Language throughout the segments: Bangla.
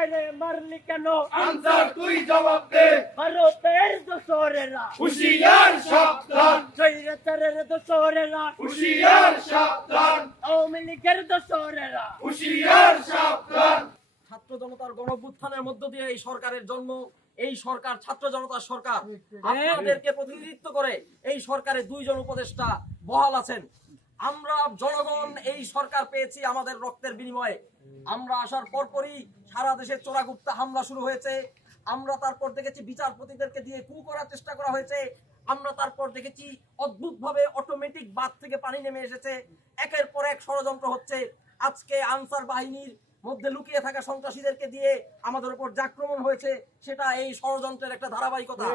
বাইরে মারলি কেন? আনসার তুই জবাব দে। ভারতের দোসরেরা হুঁশিয়ার সাবধান, স্বৈরাচারের দোসরেরা হুঁশিয়ার সাবধান, আওয়ামী লীগের দোসরেরা হুঁশিয়ার সাবধান। ছাত্র জনতার গণঅভ্যুত্থানের মধ্য দিয়ে এই সরকারের জন্ম। এই সরকার ছাত্র জনতার সরকার। আপনাদেরকে প্রতিনিধিত্ব করে এই সরকারে দুইজন উপদেষ্টা বহাল আছেন। আমরা জনগণ এই সরকার পেয়েছি আমাদের রক্তের বিনিময়ে। আমরা আসার পরপরই সারা দেশে চোরাগুপ্তা হামলা শুরু হয়েছে। আমরা তারপর দেখেছি বিচারপতিদেরকে দিয়ে কু করার চেষ্টা করা হয়েছে। আমরা তারপর দেখেছি অদ্ভুতভাবে অটোমেটিক বাঁধ থেকে পানি নেমে এসেছে। একের পর এক ষড়যন্ত্র হচ্ছে। আজকে আনসার বাহিনীর মধ্যে লুকিয়ে থাকা সন্ত্রাসীদেরকে দিয়ে আমাদের উপর যে আক্রমণ হয়েছে, সেটা এই ষড়যন্ত্রের একটা ধারাবাহিকতা।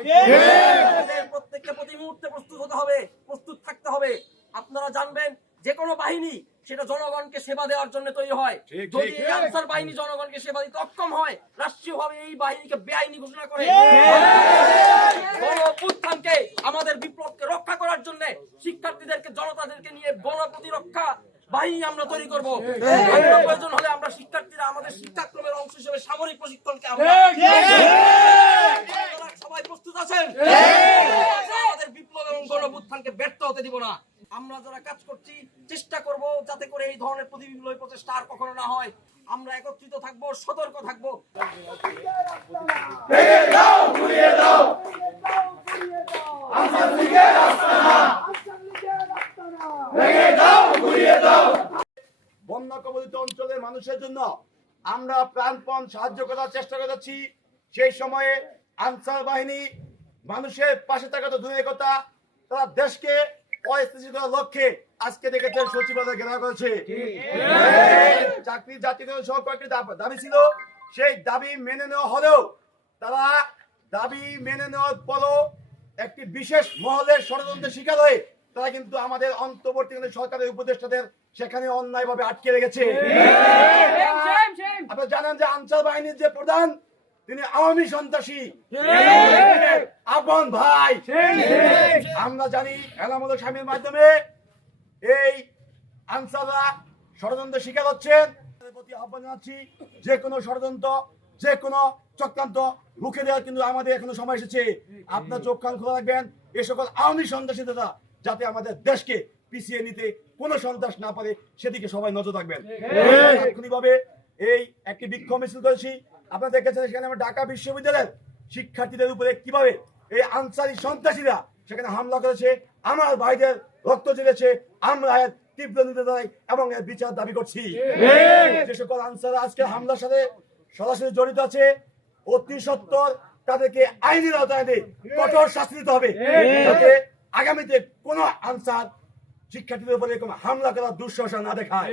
প্রত্যেককে প্রতি মুহূর্তে প্রস্তুত হতে হবে, প্রস্তুত থাকতে হবে। আপনারা জানবেন, যে কোনো বাহিনী সেটা জনগণকে সেবা দেওয়ার জন্য তৈরি হয়। যদি এই আনসার বাহিনী জনগণকে সেবা দিতে অক্ষম হয়, রাষ্ট্রীয়ভাবে এই বাহিনীকে বেআইনি ঘোষণা করে। গণঅভ্যুত্থানকে, আমাদের বিপ্লবকে রক্ষা করার জন্য শিক্ষার্থীদেরকে, জনতাদেরকে নিয়ে গণপ্রতিরক্ষা বাহিনী আমরা তৈরি করবো। প্রয়োজন হলে আমরা শিক্ষার্থীরা আমাদের শিক্ষাক্রমের অংশ হিসেবে সামরিক প্রশিক্ষণকে আমরা সবাই প্রস্তুত আছেন। আমাদের বিপ্লব এবং গণঅভ্যুত্থানকে ব্যর্থ হতে দিব না। আমরা যারা কাজ করছি চেষ্টা করব যাতে করে এই ধরনের প্রতিবিপ্লবী প্রচেষ্টা আর কখনো না হয়। আমরা একত্রিত থাকবো, সতর্ক থাকবো। ভেঙে দাও, ঘুরিয়ে দাও, আনসার লীগের আস্তানা। ভেঙে দাও, ঘুরিয়ে দাও। বন্যা কবলিত অঞ্চলের মানুষের জন্য আমরা প্রাণপণ সাহায্য করার চেষ্টা করে যাচ্ছি। সেই সময়ে আনসার বাহিনী মানুষের পাশে থাকা তো দূরের কথা, তারা দেশকে অস্থিতিশীল করার লক্ষ্যে আজকে দেখেছেন সচিবালয় ঘেরাও করেছে। চাকরি জাতীয় সহ কয়েকটি দাবি ছিল, সেই দাবি মেনে নেওয়া হলেও তারা দাবি মেনে নেওয়ার পরও একটি বিশেষ মহলের ষড়যন্ত্রের শিকার হয়ে তারা কিন্তু আমাদের অন্তর্বর্তীকালীন সরকারের উপদেষ্টাদের সেখানে অন্যায়ভাবে আটকে রেখেছে। আপনারা জানেন যে আনসার বাহিনীর যে প্রধান, তিনি আওয়ামী সন্ত্রাসী আপন ভাই। আমরা জানি এলামুল স্বামীর মাধ্যমে এই আনসাররা ষড়যন্ত্রের শিকার হচ্ছেন। প্রতি আহ্বান জানাচ্ছি, যে কোনো ষড়যন্ত্র, যে কোনো চক্রান্ত রুখে দেওয়ার কিন্তু আমাদের এখনো সময় এসেছে। আপনার চোখ কান খোলা রাখবেন এ সকল আওয়ামী সন্ত্রাসীরা, যাতে আমাদের দেশকে পিছিয়ে নিতে কোনো সন্ত্রাস না পারে, সেদিকে সবাই নজর রাখবেন। তাৎক্ষণিকভাবে এই একটি বিক্ষোভ মিছিল করেছি। আপনারা দেখেছেন সেখানে আমরা ঢাকা বিশ্ববিদ্যালয়ের শিক্ষার্থীদের উপরে কিভাবে এই আনসারি সন্ত্রাসীরা সেখানে হামলা করেছে, আমার ভাইদের রক্ত ঝরেছে। আমরা এর তীব্র নিন্দা জানাই এবং এর বিচার দাবি করছি। যে সকল আনসার আজকে হামলার সাথে সরাসরি জড়িত আছে, অতি সত্বর তাদেরকে আইনের আওতায় কঠোর শাস্তি দিতে হবে, যাতে আগামীতে কোনো আনসার শিক্ষার্থীদের উপরে কোনো হামলা করার দুঃসাহস না দেখায়।